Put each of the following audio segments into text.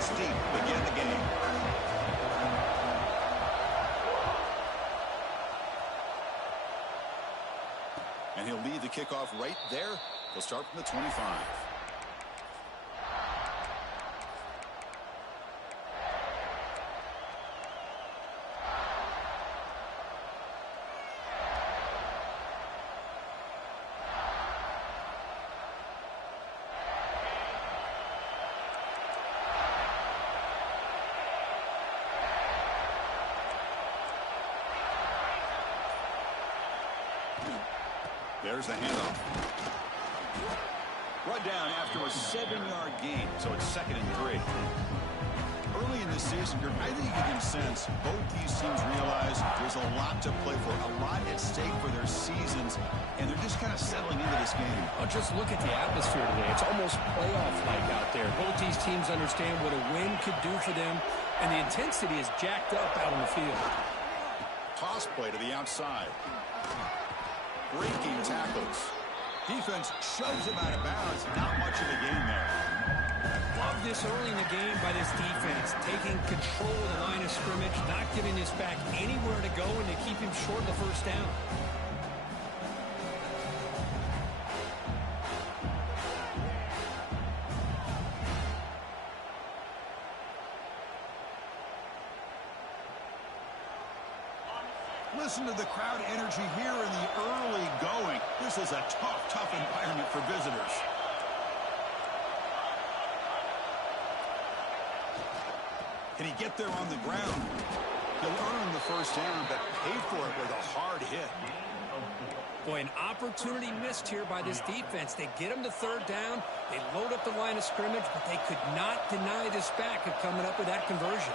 this deep to begin the game. And he'll lead the kickoff right there. He'll start from the 25. There's the handoff. Run down after a 7-yard gain, so it's 2nd and 3. Early in this season, I think you can sense both these teams realize there's a lot to play for, a lot at stake for their seasons, and they're just kind of settling into this game. Oh, just look at the atmosphere today. It's almost playoff-like out there. Both these teams understand what a win could do for them, and the intensity is jacked up out on the field. Toss play to the outside. Breaking tackles. Defense shoves him out of bounds. Not much of a gain there. Love this early in the game by this defense. Taking control of the line of scrimmage, not giving this back anywhere to go, and to keep him short of the first down. Listen to the crowd energy here in the early going. This is a tough environment for visitors. Can he get there on the ground? He'll earn the first down, but pay for it with a hard hit. Boy, an opportunity missed here by this defense. They get him to 3rd down. They load up the line of scrimmage, but they could not deny this back of coming up with that conversion.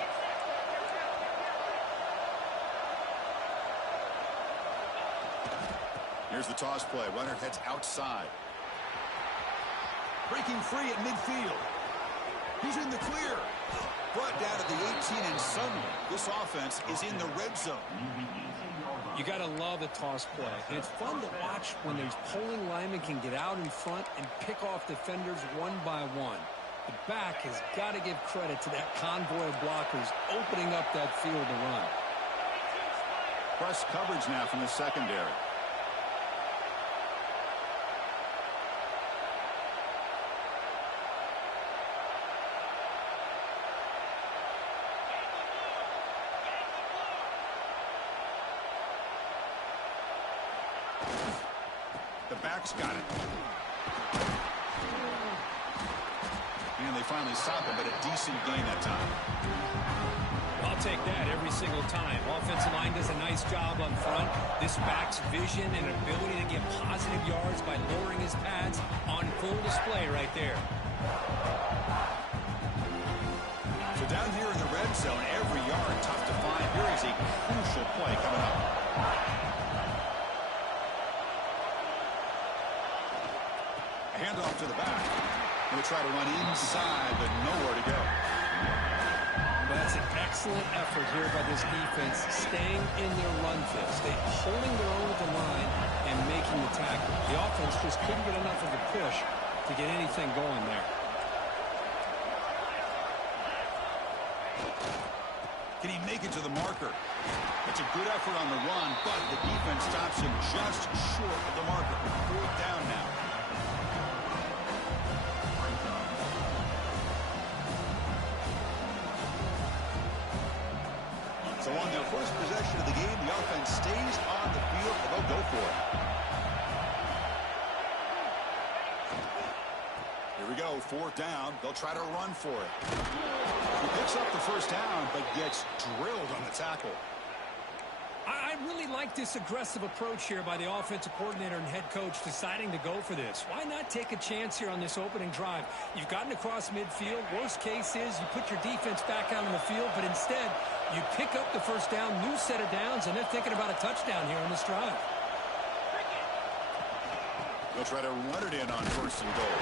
Here's the toss play. Runner heads outside. Breaking free at midfield. He's in the clear. Brought down at the 18, and suddenly this offense is in the red zone. You got to love the toss play. And it's fun to watch when these pulling linemen can get out in front and pick off defenders one by one. The back has got to give credit to that convoy of blockers opening up that field to run. Press coverage now from the secondary. The back's got it. And they finally stop him, but a decent gain that time. I'll take that every single time. Offensive line does a nice job up front. This back's vision and ability to get positive yards by lowering his pads on full display right there. So down here in the red zone, every yard tough to find. Here is a crucial play coming up. A handoff to the back. He'll try to run inside, but nowhere to go. That's an excellent effort here by this defense, staying in their run fist. They're holding their own at the line and making the tackle. The offense just couldn't get enough of a push to get anything going there. Can he make it to the marker? It's a good effort on the run, but the defense stops him just short of the marker. 4th down now. So on their first possession of the game, the offense stays on the field, and they'll go for it. Here we go, 4th down. They'll try to run for it. He picks up the first down, but gets drilled on the tackle. I really like this aggressive approach here by the offensive coordinator and head coach deciding to go for this. Why not take a chance here on this opening drive? You've gotten across midfield. Worst case is you put your defense back out on the field, but instead you pick up the first down, new set of downs, and they're thinking about a touchdown here on this drive. They'll try to run it in on 1st and goal.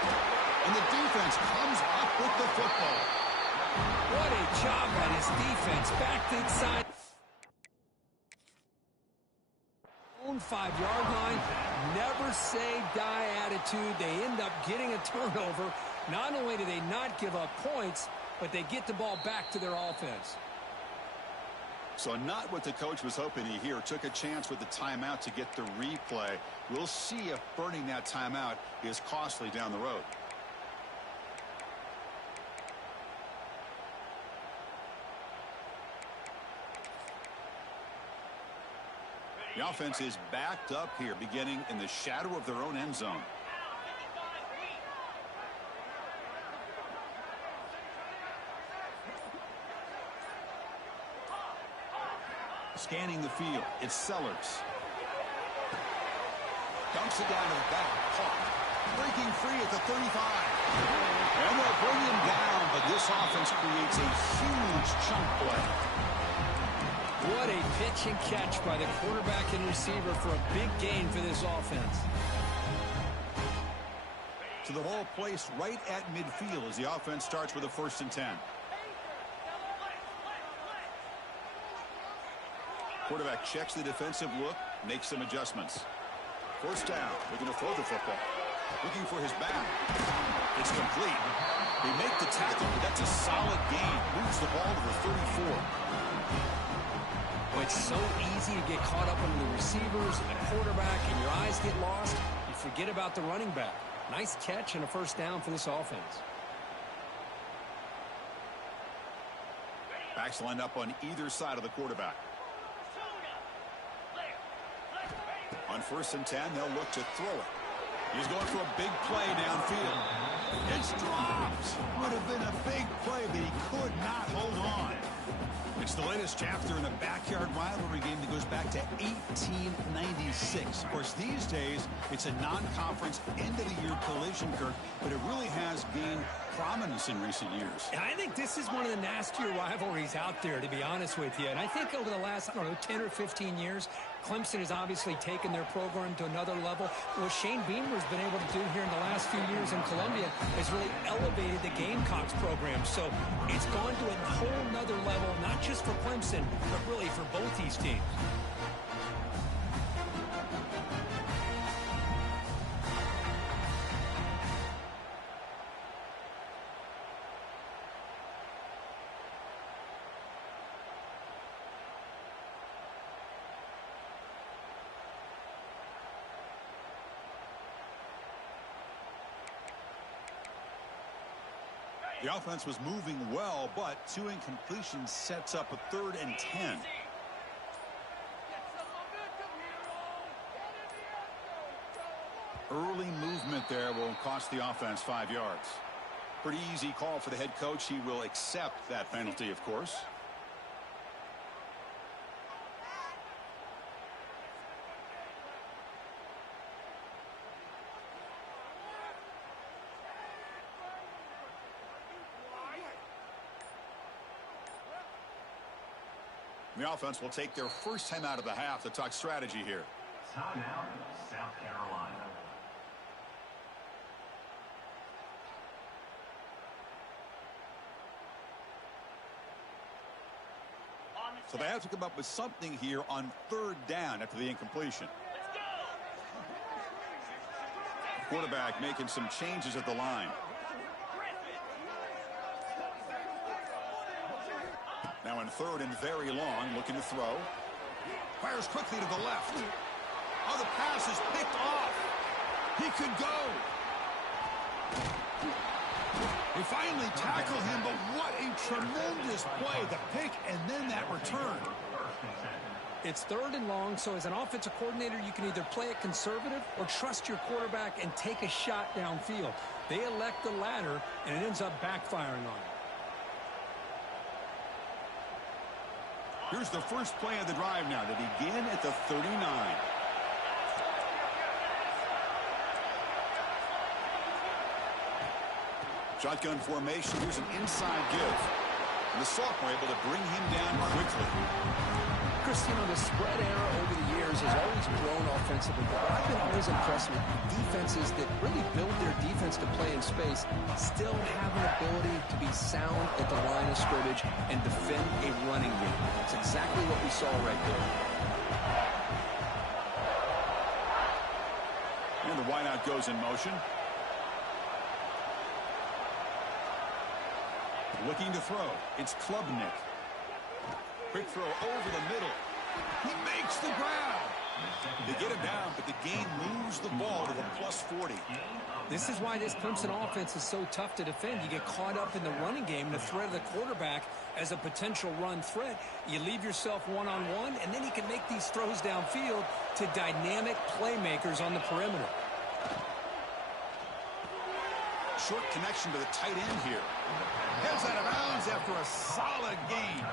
And the defense comes up with the football. What a job by this defense. Back inside. Own 5-yard line. Never say die attitude. They end up getting a turnover. Not only do they not give up points, but they get the ball back to their offense. So not what the coach was hoping to hear. Took a chance with the timeout to get the replay. We'll see if burning that timeout is costly down the road. The offense is backed up here, beginning in the shadow of their own end zone. Scanning the field, it's Sellers. Dumps it down to the back. Caught. Breaking free at the 35. And they'll bring him down, but this offense creates a huge chunk play. What a pitch and catch by the quarterback and receiver for a big gain for this offense. To the ball placed right at midfield as the offense starts with a 1st and 10. Quarterback checks the defensive look, makes some adjustments. 1st down, looking to throw the football. Looking for his back. It's complete. They make the tackle, but that's a solid gain. Moves the ball to the 34. Well, it's so easy to get caught up on the receivers and the quarterback, and your eyes get lost. You forget about the running back. Nice catch and a 1st down for this offense. Backs lined up on either side of the quarterback. On 1st and 10, they'll look to throw it. He's going for a big play downfield. It's dropped. Would have been a big play, but he could not hold on. It's the latest chapter in a backyard rivalry game that goes back to 1896. Of course, these days, it's a non-conference end-of-the-year collision, Kirk, but it really has gained prominence in recent years. And I think this is one of the nastier rivalries out there, to be honest with you. And I think over the last, 10 or 15 years, Clemson has obviously taken their program to another level. What Shane Beamer has been able to do here in the last few years in Columbia has really elevated the Gamecocks program. So it's gone to a whole nother level, not just for Clemson, but really for both these teams. The offense was moving well, but 2 incompletions sets up a 3rd and 10. Early movement there will cost the offense 5 yards. Pretty easy call for the head coach. He will accept that penalty, of course. The offense will take their 1st time out of the half to talk strategy here. Timeout, South Carolina. So they have to come up with something here on 3rd down after the incompletion. Quarterback making some changes at the line. Now in 3rd and very long, looking to throw. Fires quickly to the left. Oh, the pass is picked off. He could go. They finally tackle him, but what a tremendous play. The pick and then that return. It's 3rd and long, so as an offensive coordinator, you can either play it conservative or trust your quarterback and take a shot downfield. They elect the latter, and it ends up backfiring on them. Here's the first play of the drive now. They begin at the 39. Shotgun formation. Here's an inside give. And the sophomore able to bring him down quickly. Christine, the spread era over the years has always grown offensively, but I've been always impressed with defenses that really build their defense to play in space, still have an ability to be sound at the line of scrimmage and defend a running game. That's exactly what we saw right there. And the wideout goes in motion. Looking to throw. It's Klubnik. Quick throw over the middle. He makes the grab. They get him down, but the gain moves the ball to the +40. This is why this Clemson offense is so tough to defend. You get caught up in the running game, the threat of the quarterback as a potential run threat. You leave yourself one-on-one, and then you can make these throws downfield to dynamic playmakers on the perimeter. Short connection to the tight end here. Heads out of bounds after a solid gain.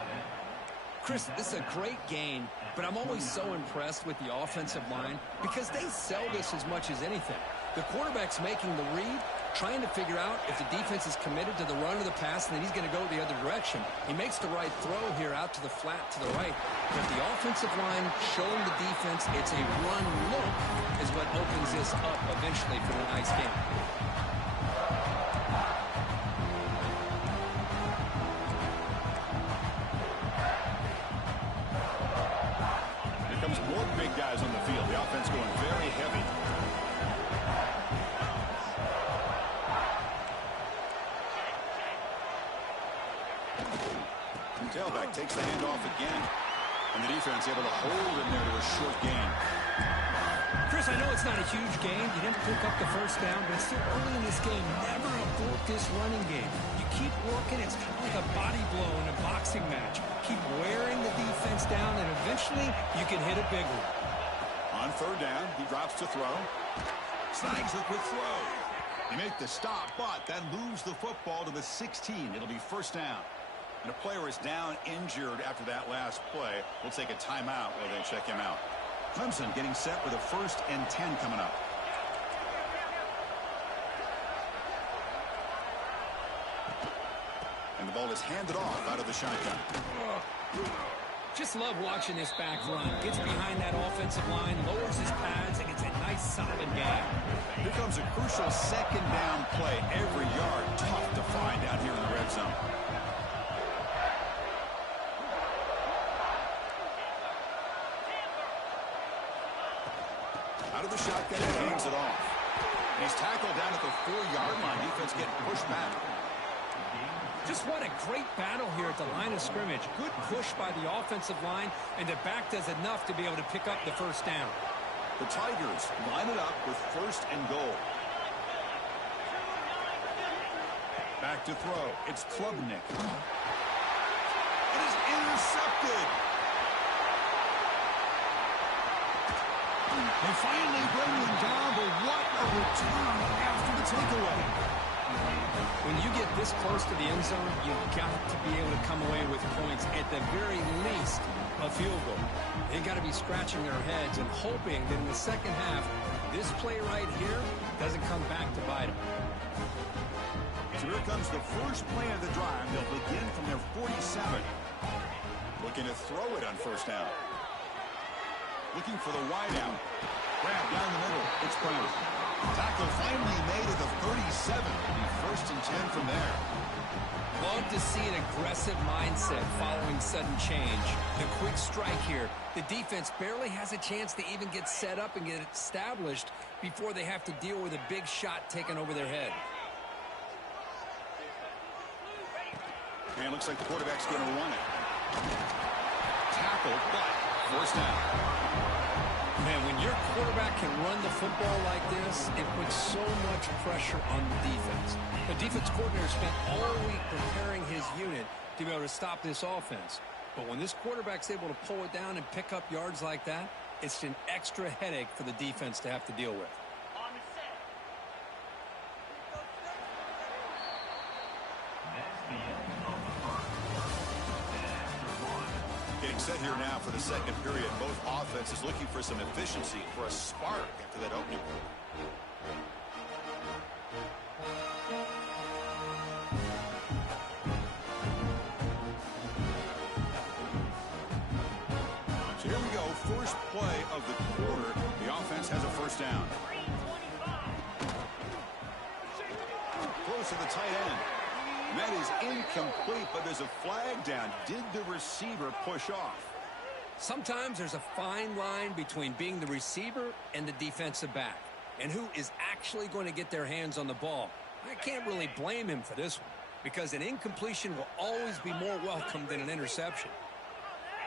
Chris, this is a great game, but I'm always so impressed with the offensive line because they sell this as much as anything. The quarterback's making the read, trying to figure out if the defense is committed to the run or the pass, and then he's going to go the other direction. He makes the right throw here out to the flat to the right, but the offensive line showing the defense it's a run look is what opens this up eventually for the nice game. More big guys on the field. The offense going very heavy. The tailback takes the handoff again. And the defense able to hold him there to a short gain. Chris, I know it's not a huge game. You didn't pick up the first down, but it's still early in this game. Never abort this running game. You keep working. It's kind of like a body blow in a boxing match. Keep wearing the defense down, and eventually you can hit a big one. On third down, he drops to throw. Snags the quick throw. He make the stop, but that moves the football to the 16. It'll be first down. And a player is down injured after that last play. We'll take a timeout while they check him out. Clemson getting set with a 1st and 10 coming up. And the ball is handed off out of the shotgun. Just love watching this back run. Gets behind that offensive line, lowers his pads, and gets a nice solid gain. Here comes a crucial 2nd down play. Every yard tough to find out here in the red zone. Out of the shotgun and hangs it off. And he's tackled down at the 4-yard line. Defense getting pushed back. Just what a great battle here at the line of scrimmage. Good push by the offensive line, and the back does enough to be able to pick up the first down. The Tigers line it up with 1st and goal. Back to throw. It's Klubnik. It is intercepted. They finally bring him down, but what a return after the takeaway. When you get this close to the end zone, you've got to be able to come away with points, at the very least, a field goal. They've got to be scratching their heads and hoping that in the second half, this play right here doesn't come back to bite them. So here comes the first play of the drive. They'll begin from their 47. Looking to throw it on first down. Looking for the wideout. Grab down the middle. It's Brown. Tackle finally made at the 37. It'll be 1st and 10 from there. Love to see an aggressive mindset following sudden change. The quick strike here. The defense barely has a chance to even get set up and get established before they have to deal with a big shot taken over their head. And it looks like the quarterback's going to run it. Tackle, but first down. Man, when your quarterback can run the football like this, it puts so much pressure on the defense. The defense coordinator spent all week preparing his unit to be able to stop this offense. But when this quarterback's able to pull it down and pick up yards like that, it's an extra headache for the defense to have to deal with. Getting set here now for the second period. Both offenses looking for some efficiency, for a spark after that opening. So here we go. First play of the quarter. The offense has a first down. Close to the tight end. That is incomplete, but there's a flag down. Did the receiver push off? Sometimes there's a fine line between being the receiver and the defensive back, and who is actually going to get their hands on the ball. I can't really blame him for this one. because an incompletion will always be more welcome than an interception.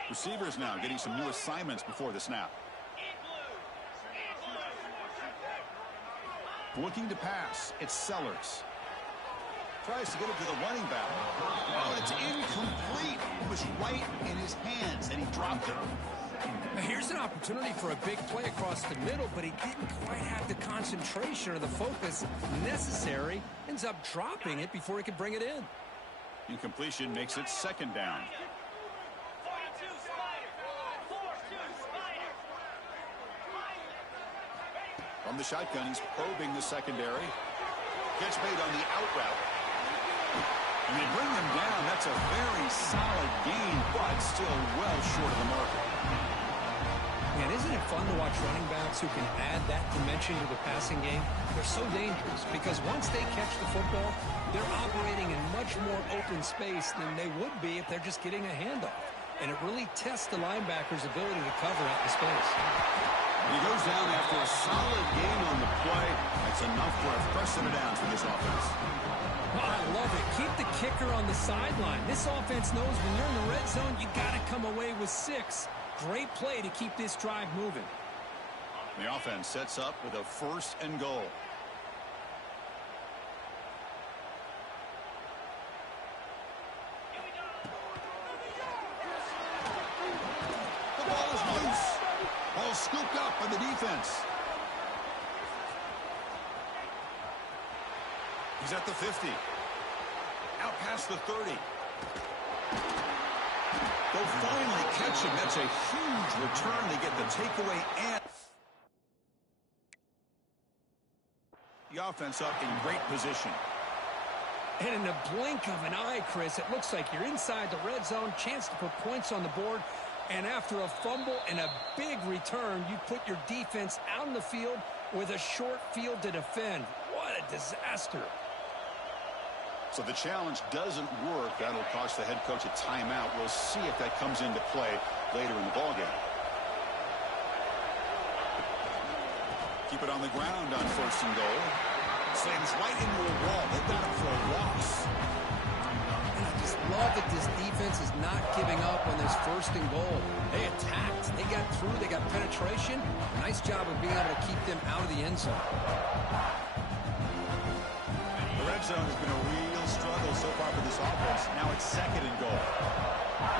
Receivers now getting some new assignments before the snap. Looking to pass. It's Sellers. Tries to get it to the running back. Oh, it's incomplete. It was right in his hands, and he dropped it. Now here's an opportunity for a big play across the middle, but he didn't quite have the concentration or the focus necessary. Ends up dropping it before he could bring it in. Incompletion makes it second down. From the shotgun, he's probing the secondary. Catch made on the out route. And they bring him down. That's a very solid gain, but still well short of the marker. Man, isn't it fun to watch running backs who can add that dimension to the passing game? They're so dangerous because once they catch the football, they're operating in much more open space than they would be if they're just getting a handoff. And it really tests the linebacker's ability to cover out the space. He goes down after a solid gain on the play. That's enough for a fresh set of downs for this offense. Oh, I love it. Keep the kicker on the sideline. This offense knows when you're in the red zone, you got to come away with 6. Great play to keep this drive moving. The offense sets up with a 1st and goal. The ball is loose. Ball scooped up by the defense. He's at the 50. Out past the 30. They'll finally catch him. That's a huge return. They get the takeaway and the offense up in great position. And in the blink of an eye, Chris, it looks like you're inside the red zone, chance to put points on the board. And after a fumble and a big return, you put your defense out in the field with a short field to defend. What a disaster. So the challenge doesn't work. That'll cost the head coach a timeout. We'll see if that comes into play later in the ballgame. Keep it on the ground on 1st and goal. Slams right into a wall. They've got it for a loss. And I just love that this defense is not giving up on this 1st and goal. They attacked. They got through. They got penetration. Nice job of being able to keep them out of the end zone. The red zone has been a real struggle so far for this offense. Now it's 2nd and goal.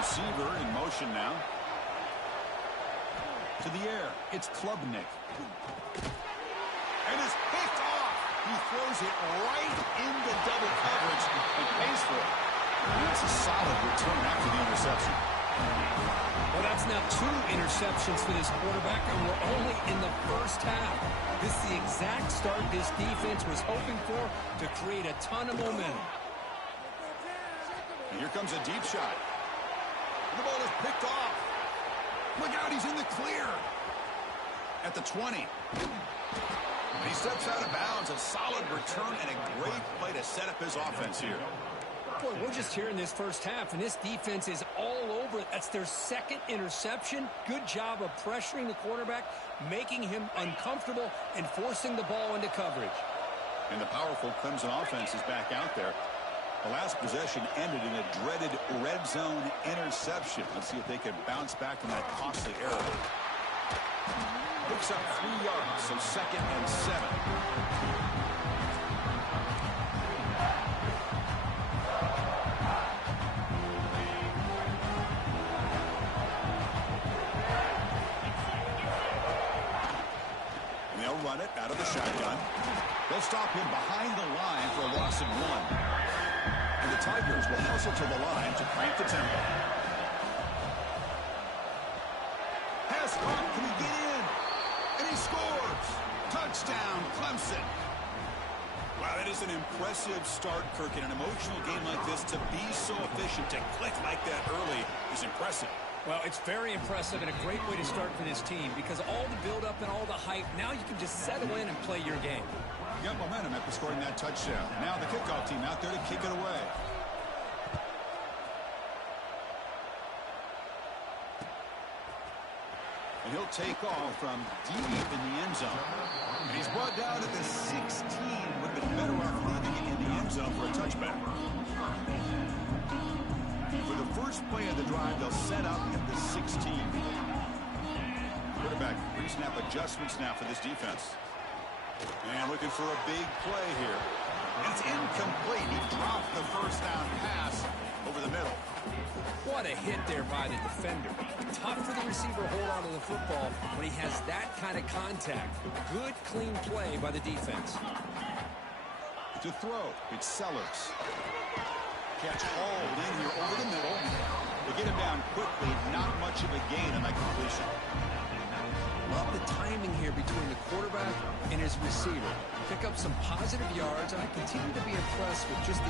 Receiver in motion now. To the air. It's Klubnik. And it's picked off. He throws it right into double coverage and pays for it. And that's a solid return after the interception. Well, that's now 2 interceptions for this quarterback, and we're only in the first half. This is the exact start this defense was hoping for to create a ton of momentum. And here comes a deep shot. And the ball is picked off. Look out, he's in the clear. At the 20. And he steps out of bounds. A solid return and a great play to set up his offense here. Boy, we're just here in this first half, and this defense is all over it. That's their 2nd interception. Good job of pressuring the quarterback, making him uncomfortable, and forcing the ball into coverage. And the powerful Clemson offense is back out there. The last possession ended in a dreaded red zone interception. Let's see if they can bounce back from that costly error. Picks up 3 yards, so 2nd and 7. Run it out of the shotgun. They'll stop him behind the line for a loss of 1. And the Tigers will hustle to the line to crank the tempo. Pass caught. Can he get in? And he scores. Touchdown, Clemson. Wow, that is an impressive start, Kirk. In an emotional game like this, to be so efficient, to click like that early is impressive. Well, it's very impressive and a great way to start for this team because all the build-up and all the hype, now you can just settle in and play your game. You got momentum after scoring that touchdown. Now the kickoff team out there to kick it away. And he'll take off from deep in the end zone. And he's brought down at the 16. Would have been better off leaving it in the end zone for a touchback. For the first play of the drive, they'll set up at the 16. Quarterback pre-snap adjustments now for this defense. And looking for a big play here. It's incomplete. He dropped the first down pass over the middle. What a hit there by the defender. Tough for the receiver to hold on to the football when he has that kind of contact. Good, clean play by the defense. To throw, it's Sellers. Catch hauled in here over the middle. They get him down quickly. Not much of a gain on that completion. Love the timing here between the quarterback and his receiver. Pick up some positive yards, and I continue to be impressed with just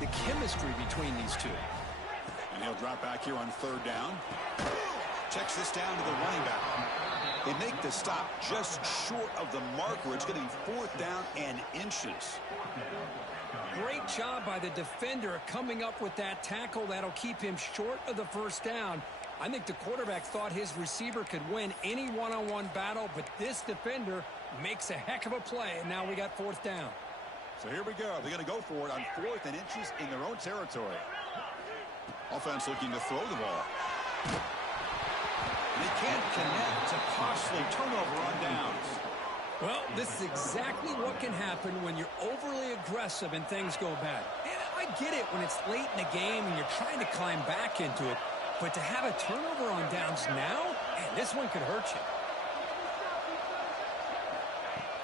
the chemistry between these two. And he'll drop back here on third down. Checks this down to the running back. They make the stop just short of the marker. It's going to be fourth down and inches. Great job by the defender coming up with that tackle. That'll keep him short of the first down. I think the quarterback thought his receiver could win any one-on-one battle, but this defender makes a heck of a play, and now we got fourth down. So here we go. They're going to go for it on fourth and inches in their own territory. Offense looking to throw the ball. They can't connect to costly turnover on downs. Well, this is exactly what can happen when you're overly aggressive and things go bad. And I get it when it's late in the game and you're trying to climb back into it. But to have a turnover on downs now, man, this one could hurt you.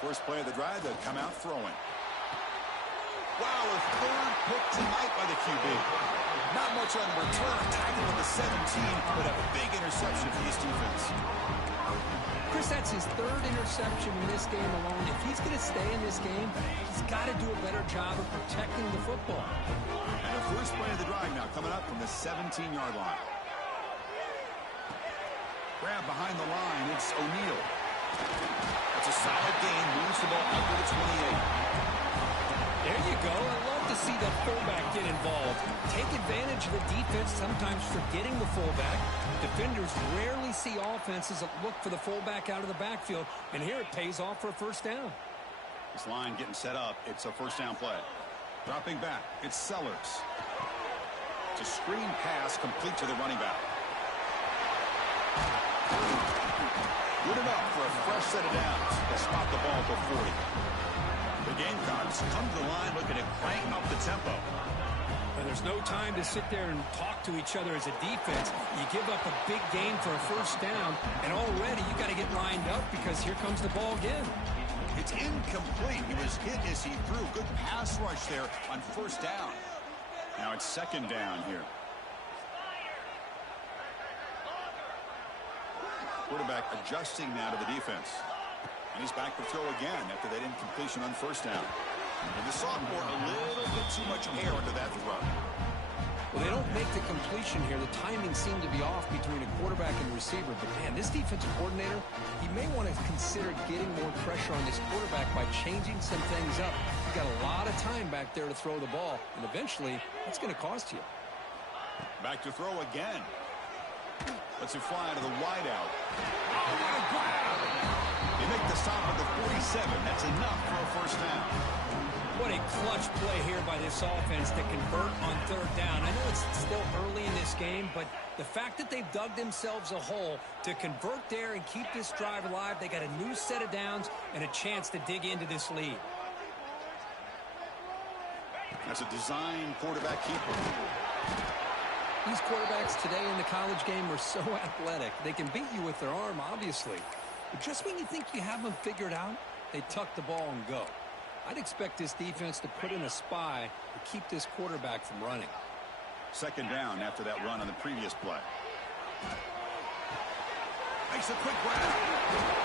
First play of the drive, they'll come out throwing. Wow, a third pick tonight by the QB. Not much on the return, tackling at the 17, but a big interception for this defense. Chris, that's his third interception in this game alone. If he's going to stay in this game, he's got to do a better job of protecting the football. And the first play of the drive now coming up from the 17-yard line. Grab behind the line, it's O'Neal. That's a solid gain, moves the ball up to the 28. There you go. I love to see that fullback get involved. Take advantage of the defense, sometimes forgetting the fullback. Defenders rarely see offenses that look for the fullback out of the backfield, and here it pays off for a first down. This line getting set up. It's a first down play. Dropping back, it's Sellers. It's a screen pass complete to the running back. Good enough for a fresh set of downs. They spot the ball at the 40. The Gamecocks come to the line looking to crank up the tempo. And there's no time to sit there and talk to each other as a defense. You give up a big gain for a first down, and already you got to get lined up because here comes the ball again. It's incomplete. He was hit as he threw. Good pass rush there on first down. Now it's second down here. Quarterback adjusting now to the defense. And he's back to throw again after that incompletion on first down. And the sophomore a little bit too much air under that throw. Well, they don't make the completion here. The timing seemed to be off between a quarterback and receiver. But, man, this defensive coordinator, he may want to consider getting more pressure on this quarterback by changing some things up. You've got a lot of time back there to throw the ball. And eventually, that's going to cost you. Back to throw again. Lets it fly to the wideout. Oh, what a grab! They make the stop at the 47. That's enough for a first down. What a clutch play here by this offense to convert on third down. I know it's still early in this game, but the fact that they've dug themselves a hole to convert there and keep this drive alive, they got a new set of downs and a chance to dig into this lead. That's a design quarterback keeper. These quarterbacks today in the college game are so athletic. They can beat you with their arm, obviously. But just when you think you have them figured out, they tuck the ball and go. I'd expect this defense to put in a spy to keep this quarterback from running. Second down after that run on the previous play. Makes a quick grab.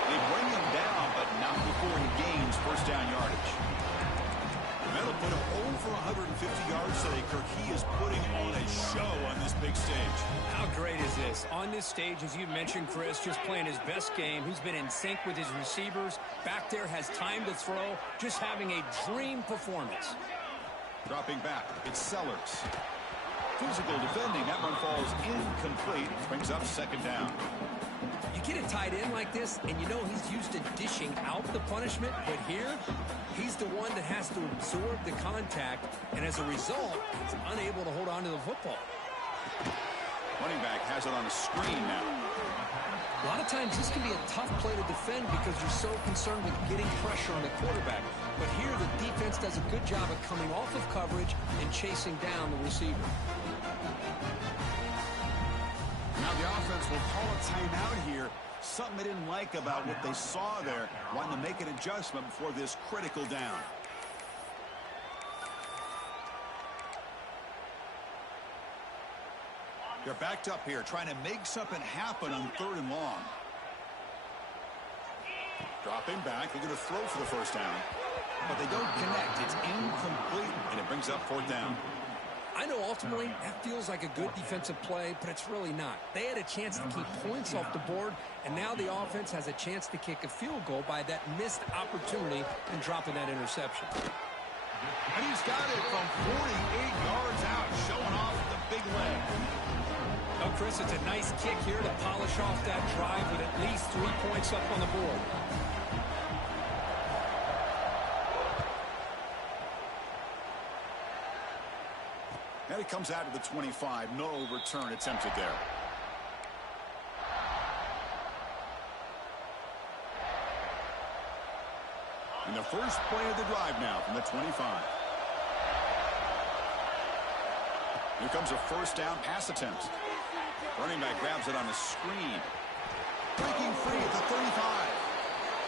They bring him down, but not before he gains first down yardage. That'll put him over 150 yards today, Kirk. He is putting on a show on this big stage. How great is this? On this stage, as you mentioned, Chris, just playing his best game. He's been in sync with his receivers. Back there, has time to throw. Just having a dream performance. Dropping back, it's Sellers. Physical defending. That one falls incomplete. Brings up second down. You get a tight end like this, and you know he's used to dishing out the punishment, but here, he's the one that has to absorb the contact, and as a result, he's unable to hold on to the football. Running back has it on a screen now. A lot of times this can be a tough play to defend because you're so concerned with getting pressure on the quarterback. But here the defense does a good job of coming off of coverage and chasing down the receiver. Now the offense will call a timeout here. Something they didn't like about what they saw there. Wanting to make an adjustment before this critical down. They're backed up here, trying to make something happen on 3rd and long. Dropping back, they're going to throw for the first down. But they don't connect. It's incomplete, and it brings up 4th down. I know ultimately that feels like a good defensive play, but it's really not. They had a chance to keep points off the board, and now the offense has a chance to kick a field goal by that missed opportunity and dropping that interception. And he's got it from 48 yards out, showing off the big leg. Oh, Chris, it's a nice kick here to polish off that drive with at least 3 points up on the board. And it comes out to the 25. No return attempted there. And the first play of the drive now from the 25. Here comes a first down pass attempt. Running back grabs it on a screen. Breaking free at the 35.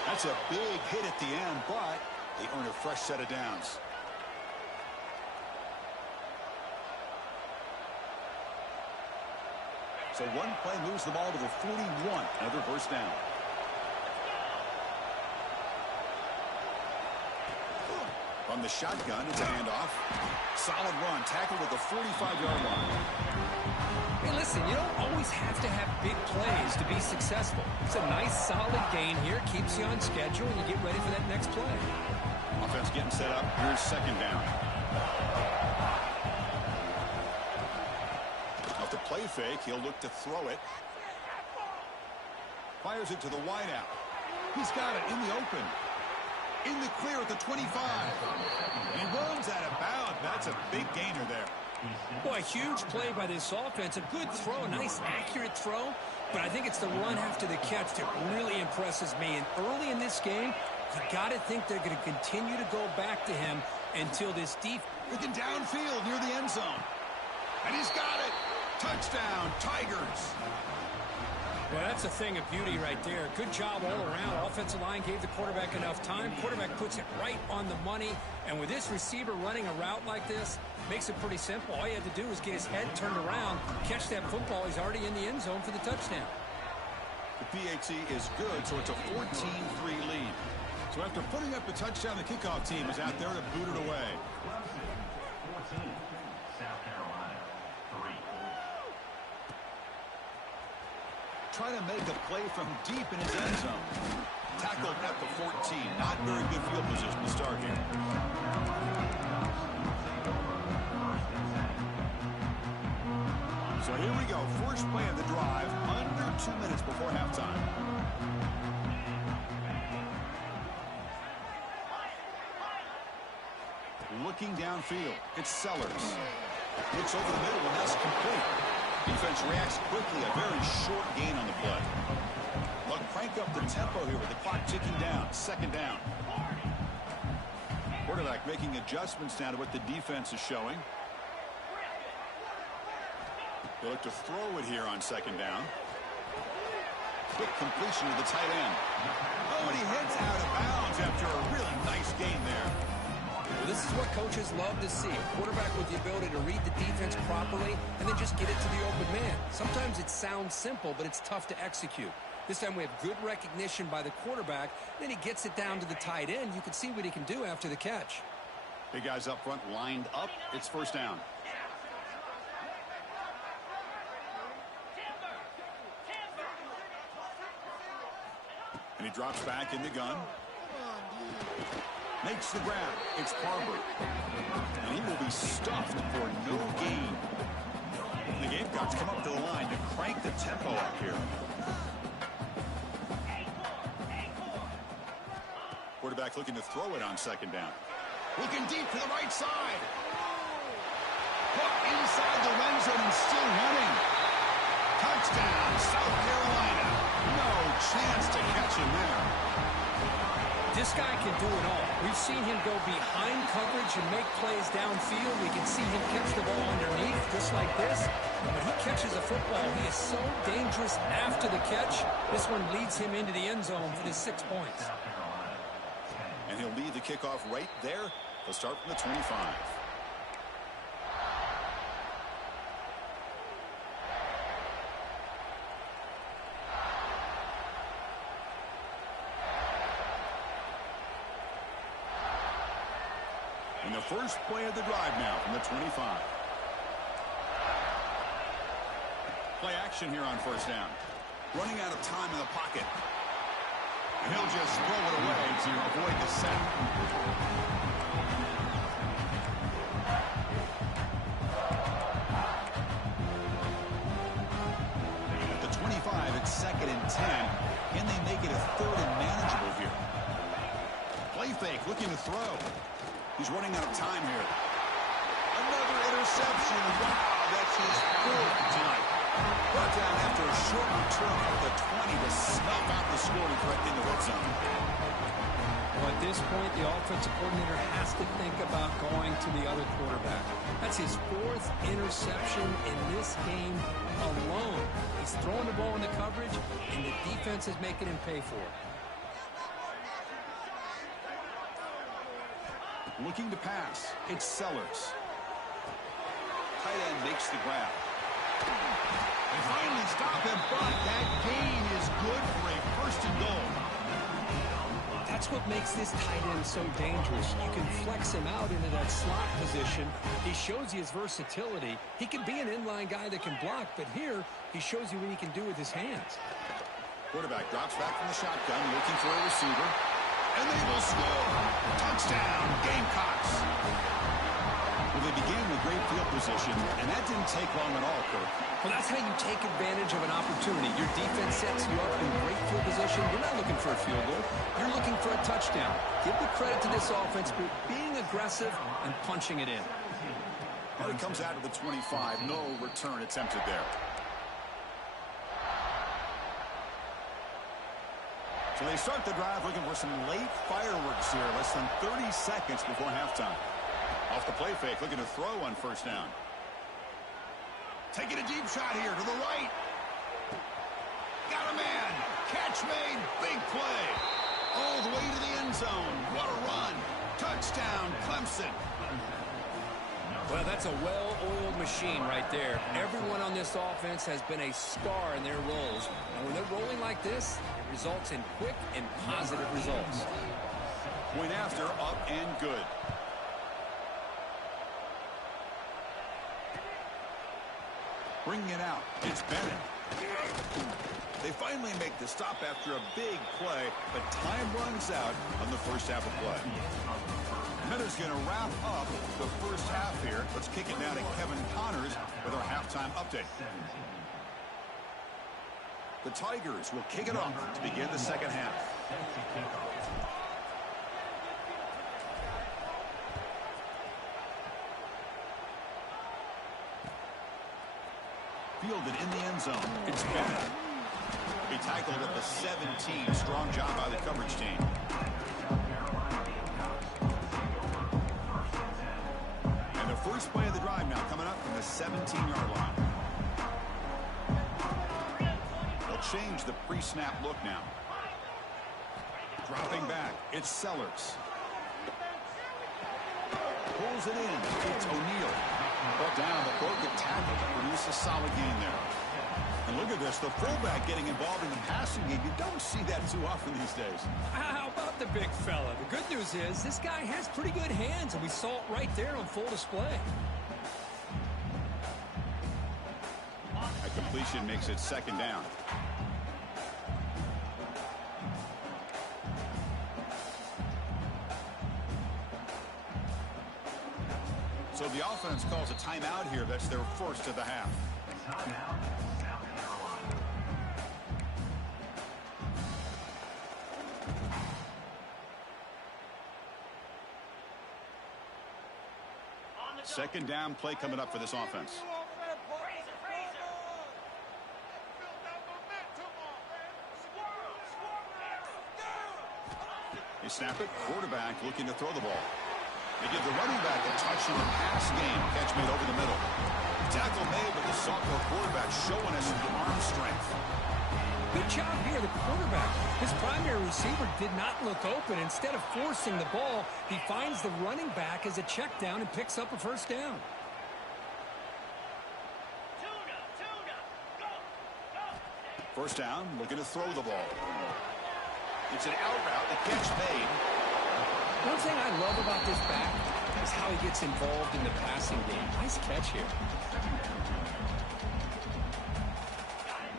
That's a big hit at the end, but they earn a fresh set of downs. So one play moves the ball to the 41. Another first down. From the shotgun, it's a handoff. Solid run, tackled at the 45-yard line. Hey, listen, you don't always have to have big plays to be successful. It's a nice, solid gain here. Keeps you on schedule, and you get ready for that next play. Offense getting set up. Here's 2nd down. Off the play fake, he'll look to throw it. Fires it to the wideout. He's got it in the open. In the clear at the 25. And he runs out of bounds. That's a big gainer there. Boy, a huge play by this offense. A good throw, a nice, accurate throw. But I think it's the run after the catch that really impresses me. And early in this game, you got to think they're going to continue to go back to him until this deep. Looking downfield near the end zone. And he's got it. Touchdown, Tigers. Well, that's a thing of beauty right there. Good job all around. Offensive line gave the quarterback enough time. Quarterback puts it right on the money. And with this receiver running a route like this, makes it pretty simple. All you had to do was get his head turned around, catch that football. He's already in the end zone for the touchdown. The PAT is good, so it's a 14-3 lead. So after putting up a touchdown, the kickoff team is out there to boot it away. 14, South Carolina, 3. Trying to make a play from deep in his end zone. Tackled at the 14. Not very good field position to start here. So here we go. First play of the drive. Under 2 minutes before halftime. Looking downfield. It's Sellers. Looks over the middle, and that's complete. Defense reacts quickly. A very short gain on the play. They'll crank up the tempo here with the clock ticking down. 2nd down. Quarterback making adjustments now to what the defense is showing. They look to throw it here on 2nd down. Quick completion to the tight end. Oh, and he heads out of bounds after a really nice gain there. Well, this is what coaches love to see. A quarterback with the ability to read the defense properly and then just get it to the open man. Sometimes it sounds simple, but it's tough to execute. This time we have good recognition by the quarterback. Then he gets it down to the tight end. You can see what he can do after the catch. Big guys up front lined up. It's first down. And he drops back in the gun. Makes the grab. It's Barber. And he will be stuffed for no gain. The Gamecocks come up to the line to crank the tempo up here. Quarterback looking to throw it on second down. Looking deep to the right side. Caught inside the end zone and still running. Touchdown, South Carolina. No chance to catch him there. This guy can do it all. We've seen him go behind coverage and make plays downfield. We can see him catch the ball underneath, just like this. And when he catches a football, he is so dangerous after the catch. This one leads him into the end zone for the 6 points. And he'll lead the kickoff right there. They'll start from the 25. And the first play of the drive now from the 25. Play action here on first down. Running out of time in the pocket. And he'll just throw it away to avoid the sack. At the 25, it's 2nd and 10. Can they make it a 3rd and manageable here? Play fake, looking to throw. He's running out of time here. Another interception. Wow, that's his 4th tonight. Brought down after a short return at the 20 to snuff out the scoring threat in the red zone. Well, at this point, the offensive coordinator has to think about going to the other quarterback. That's his 4th interception in this game alone. He's throwing the ball in the coverage, and the defense is making him pay for it. Looking to pass. It's Sellers. Tight end makes the grab. They finally stop him, but that gain is good for a 1st and goal. That's what makes this tight end so dangerous. You can flex him out into that slot position. He shows you his versatility. He can be an inline guy that can block, but here he shows you what he can do with his hands. Quarterback drops back from the shotgun, looking for a receiver. And they will score. Touchdown, Gamecocks. Well, they began with great field position, and that didn't take long at all, Kirk. Well, that's how you take advantage of an opportunity. Your defense sets you up in great field position. You're not looking for a field goal. You're looking for a touchdown. Give the credit to this offense for being aggressive and punching it in. Well, he comes out of the 25. No return attempted there. So they start the drive looking for some late fireworks here. Less than 30 seconds before halftime. Off the play fake, looking to throw on first down. Taking a deep shot here to the right. Got a man. Catch made. Big play. All the way to the end zone. What a run. Touchdown, Clemson. Well, that's a well-oiled machine right there. Everyone on this offense has been a star in their roles. And when they're rolling like this, it results in quick and positive results. Point after, up and good. Bringing it out. It's Bennett. They finally make the stop after a big play, but time runs out on the first half of play. Bennett's going to wrap up the first half here. Let's kick it down to Kevin Connors with our halftime update. The Tigers will kick it off to begin the second half. Fielded in the end zone. It's Bennett. He tackled at the 17. Strong job by the coverage team. And the first play of the drive now coming up from the 17-yard line. They'll change the pre-snap look now. Dropping back. It's Sellers. Pulls it in. It's O'Neal. Brought down, but broke the tackle to produce a solid gain there. And look at this, the fullback getting involved in the passing game. You don't see that too often these days. How about the big fella? The good news is this guy has pretty good hands, and we saw it right there on full display. A completion makes it second down. So the offense calls a timeout here. That's their first of the half. Second down play coming up for this offense. They snap it. Quarterback looking to throw the ball. They give the running back a touch in the pass game. Catch made over the middle. Tackle made, but the sophomore quarterback showing us the arm strength. Good job here, the quarterback. His primary receiver did not look open. Instead of forcing the ball, he finds the running back as a check down and picks up a first down. First down, looking to throw the ball. It's an out route, the catch made. One thing I love about this back is how he gets involved in the passing game. Nice catch here.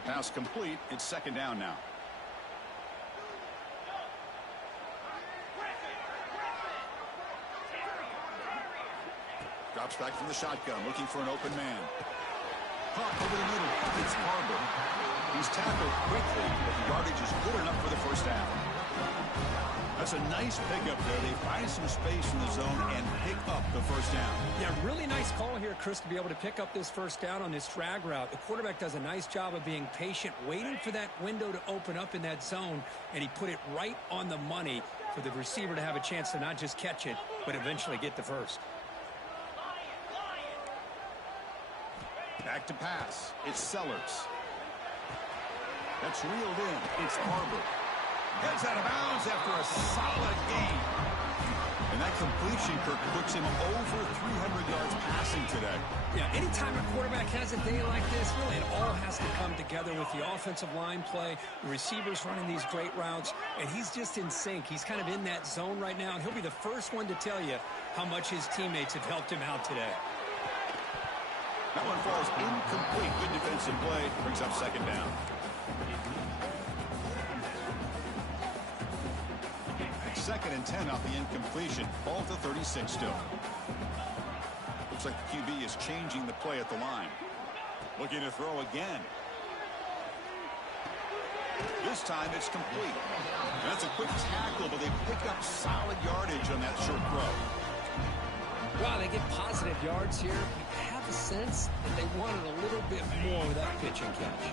Pass complete. It's second down now. Drops back from the shotgun, looking for an open man. Hawk over the middle. It's Barber. He's tackled quickly, but the yardage is good enough for the first down. That's a nice pickup there. They find some space in the zone and pick up the first down. Yeah, really nice call here, Chris, to be able to pick up this first down on this drag route. The quarterback does a nice job of being patient, waiting for that window to open up in that zone, and he put it right on the money for the receiver to have a chance to not just catch it, but eventually get the first. Back to pass. It's Sellers. That's reeled in. It's Barber. Gets out of bounds after a solid game. And that completion, Kirk, puts him over 300 yards passing today. Yeah, anytime a quarterback has a day like this, really it all has to come together with the offensive line play, the receivers running these great routes, and he's just in sync. He's kind of in that zone right now, and he'll be the first one to tell you how much his teammates have helped him out today. That one falls incomplete. Good defensive play. Brings up second down. Second and 10 off the incompletion. Ball to 36 still. Looks like the QB is changing the play at the line. Looking to throw again. This time it's complete. That's a quick tackle, but they pick up solid yardage on that short throw. Wow, they get positive yards here. You have a sense that they wanted a little bit more with that pitch and catch.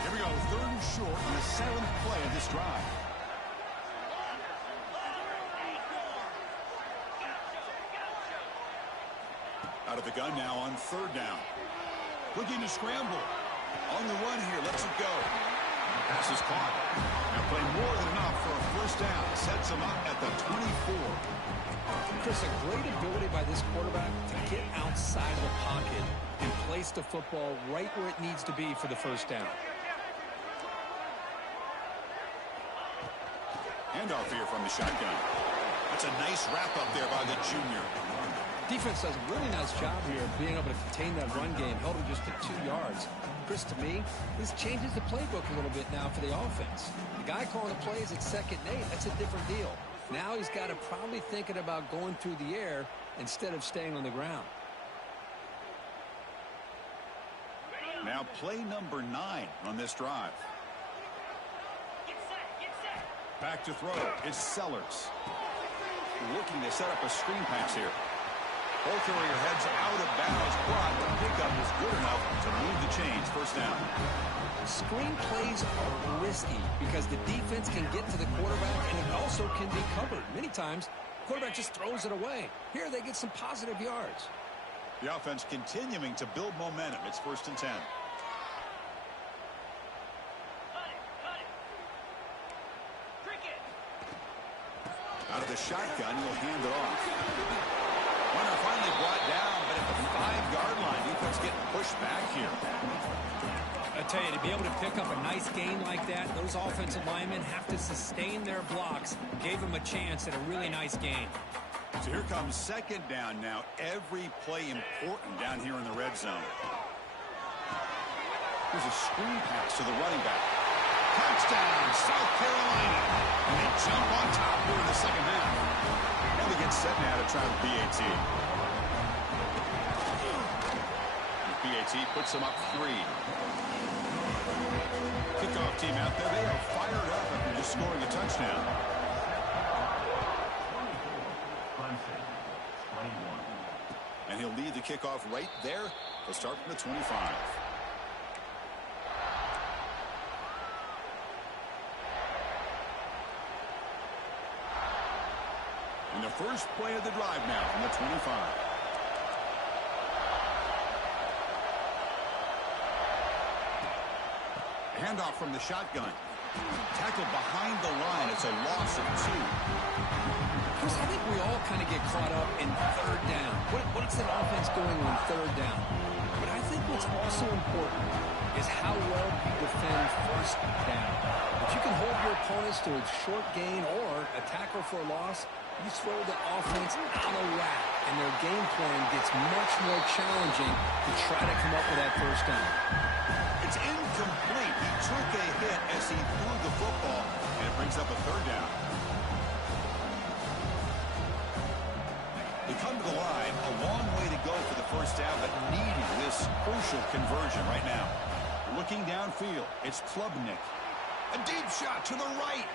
Here we go, third and short on the seventh play of this drive. Out of the gun now on third down. Looking to scramble. On the run here, lets it go. Pass is caught. Now play more than enough for a first down. Sets him up at the 24. Chris, a great ability by this quarterback to get outside of the pocket and place the football right where it needs to be for the first down. Handoff here from the shotgun. That's a nice wrap up there by the junior. Defense does a really nice job here of being able to contain that run game, held him just to 2 yards. Chris, to me, this changes the playbook a little bit now for the offense. The guy calling the plays at 2nd and 8, that's a different deal. Now he's got to probably thinking about going through the air instead of staying on the ground. Now play number 9 on this drive. Back to throw. It's Sellers. Looking to set up a screen pass here. Ball carrier heads out of bounds, but the pickup is good enough to move the chains. First down. Screen plays are risky because the defense can get to the quarterback and it also can be covered. Many times, the quarterback just throws it away. Here they get some positive yards. The offense continuing to build momentum. It's 1st and 10. Out of the shotgun, he'll hand it off. Runner finally brought down, but at the 5-yard line, defense getting pushed back here. I tell you, to be able to pick up a nice gain like that, those offensive linemen have to sustain their blocks. Gave them a chance at a really nice gain. So here comes second down now. Every play important down here in the red zone. Here's a screen pass to the running back. Touchdown, South Carolina. And they jump on top here in the second half. And they get set now to try the PAT. The PAT puts them up 3. Kickoff team out there. They are fired up after just scoring a touchdown. And And he'll lead the kickoff right there. He'll start from the 25. And the first play of the drive now from the 25. Handoff from the shotgun. Tackled behind the line. It's a loss of 2. Chris, I think we all kind of get caught up in third down. What's that offense doing on third down? But I think what's also important is how well you defend first down. If you can hold your opponents to a short gain or a tackle for a loss, you throw the offense out of whack, and their game plan gets much more challenging to try to come up with that first down. It's incomplete. He took a hit as he threw the football, and it brings up a third down. They come to the line, a long way to go for the first down, but needing this crucial conversion right now. Looking downfield, it's Klubnik. A deep shot to the right.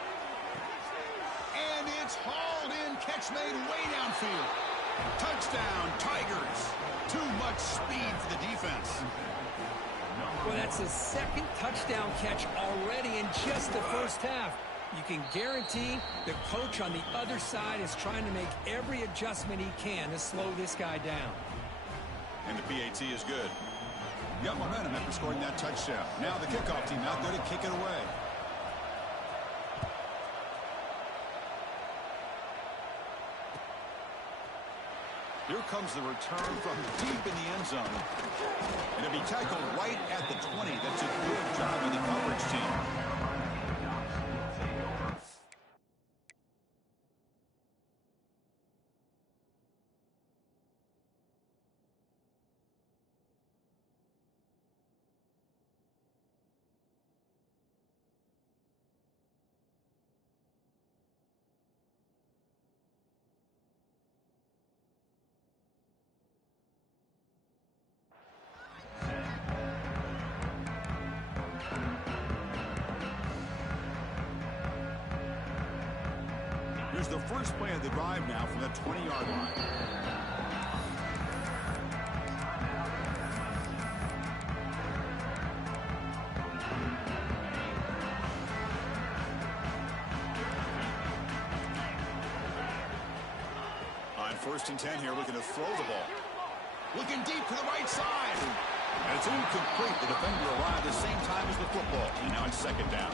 And it's hauled in. Catch made way downfield. Touchdown, Tigers. Too much speed for the defense. Well, that's the second touchdown catch already in just the first half. You can guarantee the coach on the other side is trying to make every adjustment he can to slow this guy down. And the PAT is good. Got momentum after scoring that touchdown. Now the kickoff team out there to kick it away. Here comes the return from deep in the end zone. And it'll be tackled right at the 20. That's a good job of the coverage team. Here's the first play of the drive now from the 20-yard line. On 1st and 10 here, looking to throw the ball. Looking deep to the right side. And it's incomplete. The defender arrived at the same time as the football. And now it's 2nd down.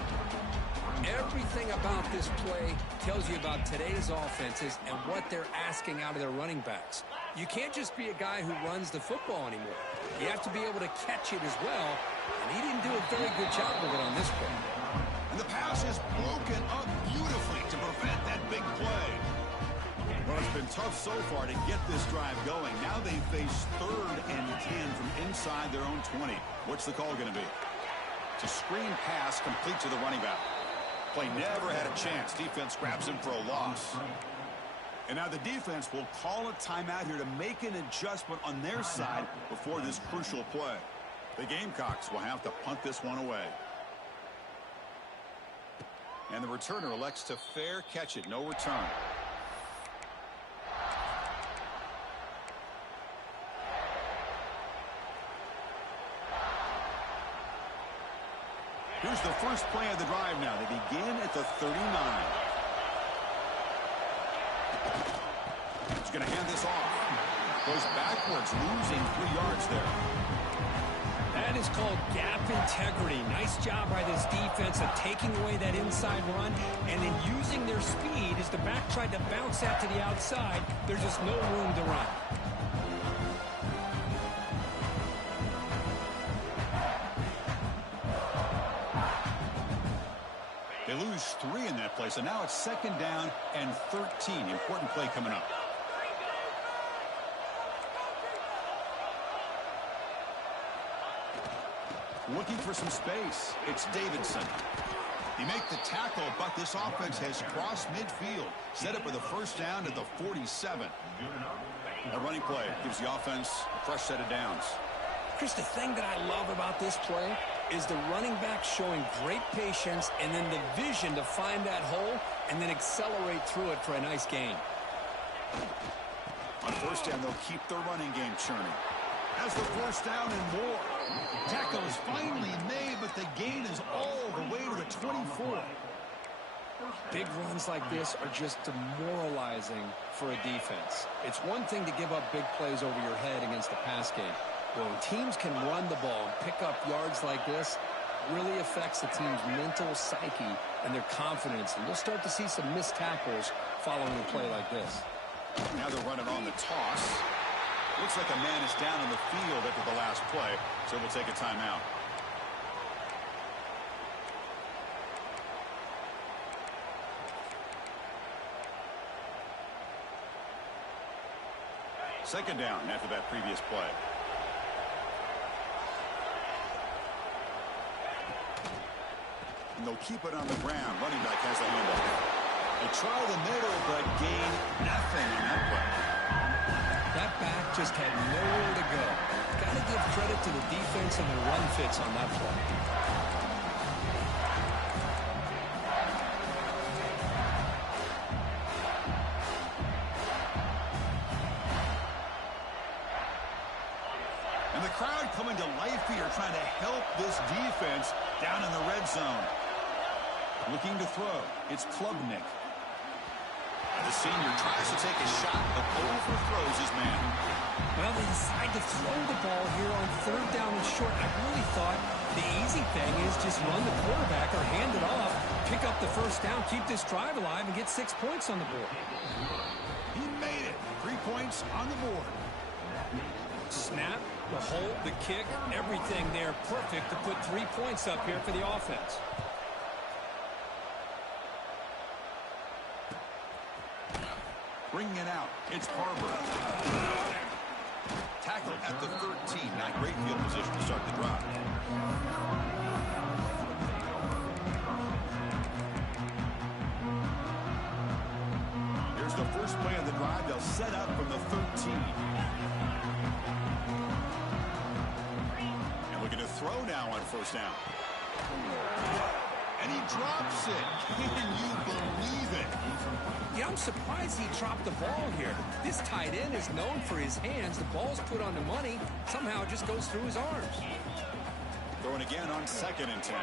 Everything about this play tells you about today's offenses and what they're asking out of their running backs. You can't just be a guy who runs the football anymore. You have to be able to catch it as well, and he didn't do a very good job of it on this play. And the pass is broken up beautifully to prevent that big play. Well, it's been tough so far to get this drive going. Now they face 3rd and 10 from inside their own 20. What's the call going to be? It's a screen pass complete to the running back. Play never had a chance. Defense grabs him for a loss. And now the defense will call a timeout here to make an adjustment on their side before this crucial play. The Gamecocks will have to punt this one away. And the returner elects to fair catch it. No return. Here's the first play of the drive now. They begin at the 39. He's going to hand this off. Goes backwards, losing 3 yards there. That is called gap integrity. Nice job by this defense of taking away that inside run and then using their speed as the back tried to bounce that to the outside. There's just no room to run. They lose 3 in that play, so now it's 2nd down and 13. Important play coming up. Looking for some space. It's Davidson. He make the tackle, but this offense has crossed midfield. Set up with a first down at the 47. A running play gives the offense a fresh set of downs. Chris, the thing that I love about this play is the running back showing great patience and then the vision to find that hole and then accelerate through it for a nice gain. On first down, they'll keep their running game churning. Has the first down and more. Tackle is finally made, but the gain is all the way to the 24. Big runs like this are just demoralizing for a defense. It's one thing to give up big plays over your head against the pass game. But when teams can run the ball and pick up yards like this, it really affects the team's mental psyche and their confidence. And you'll start to see some missed tackles following a play like this. Now they're running on the toss. Looks like a man is down in the field after the last play, so we'll take a timeout. Second down after that previous play. And they'll keep it on the ground. Running back has the handoff. They try the middle, but gain nothing on that play. That back just had nowhere to go. Got to give credit to the defense and their run fits on that play. And the crowd coming to life here, trying to help this defense down in the red zone. Looking to throw. It's Klubnik. The senior tries to take a shot, but overthrows his man. Well, they decide to throw the ball here on third down and short. I really thought the easy thing is just run the quarterback or hand it off, pick up the first down, keep this drive alive, and get 6 points on the board. He made it. 3 points on the board. Snap, the hold, the kick, everything there perfect to put 3 points up here for the offense. Bringing it out. It's Harbor. Tackle at the 13. Not great field position to start the drive. Here's the first play of the drive. They'll set up from the 13. And looking to throw now on first down. And he drops it. Can you believe it? Yeah, I'm surprised he dropped the ball here. This tight end is known for his hands. The ball's put on the money. Somehow it just goes through his arms. Throwing again on 2nd and 10.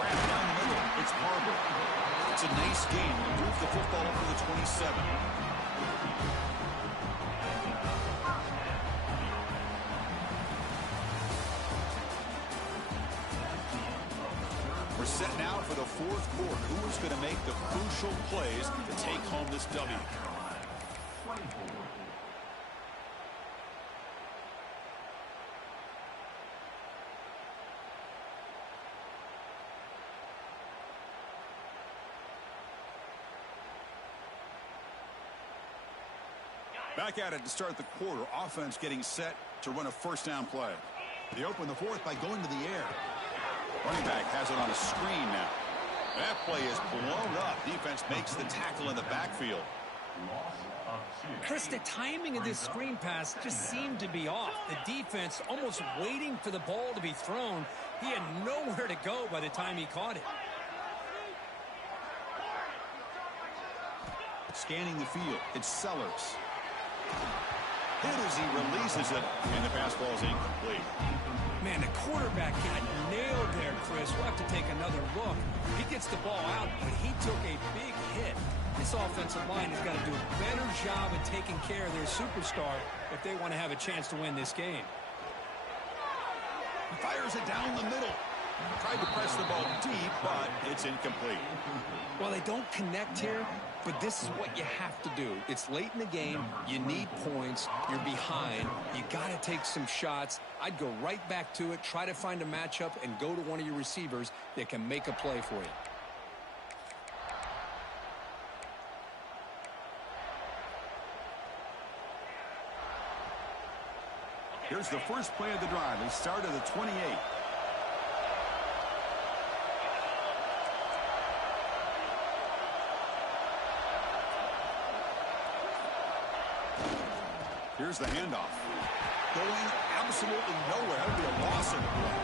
Wrapped down the middle. It's Harbor. It's a nice game. Move the football over the 27. We're set now for the 4th quarter. Who is going to make the crucial plays to take home this W? Back at it to start the quarter. Offense getting set to run a first down play. They open the 4th by going to the air. Running back has it on a screen now. That play is blown up. Defense makes the tackle in the backfield. Chris, the timing of this screen pass just seemed to be off. The defense almost waiting for the ball to be thrown. He had nowhere to go by the time he caught it. Scanning the field. It's Sellers. Hit as he releases it, and the pass ball is incomplete. Man, the quarterback got nailed there, Chris. We'll have to take another look. He gets the ball out, but he took a big hit. This offensive line has got to do a better job of taking care of their superstar if they want to have a chance to win this game. He fires it down the middle. Tried to press the ball deep, but it's incomplete. Well, they don't connect here, but this is what you have to do. It's late in the game. You need points. You're behind. You got to take some shots. I'd go right back to it, try to find a matchup, and go to one of your receivers that can make a play for you. Here's the first play of the drive. They start at the 28. Here's the handoff. Going absolutely nowhere. That would be a loss of the play.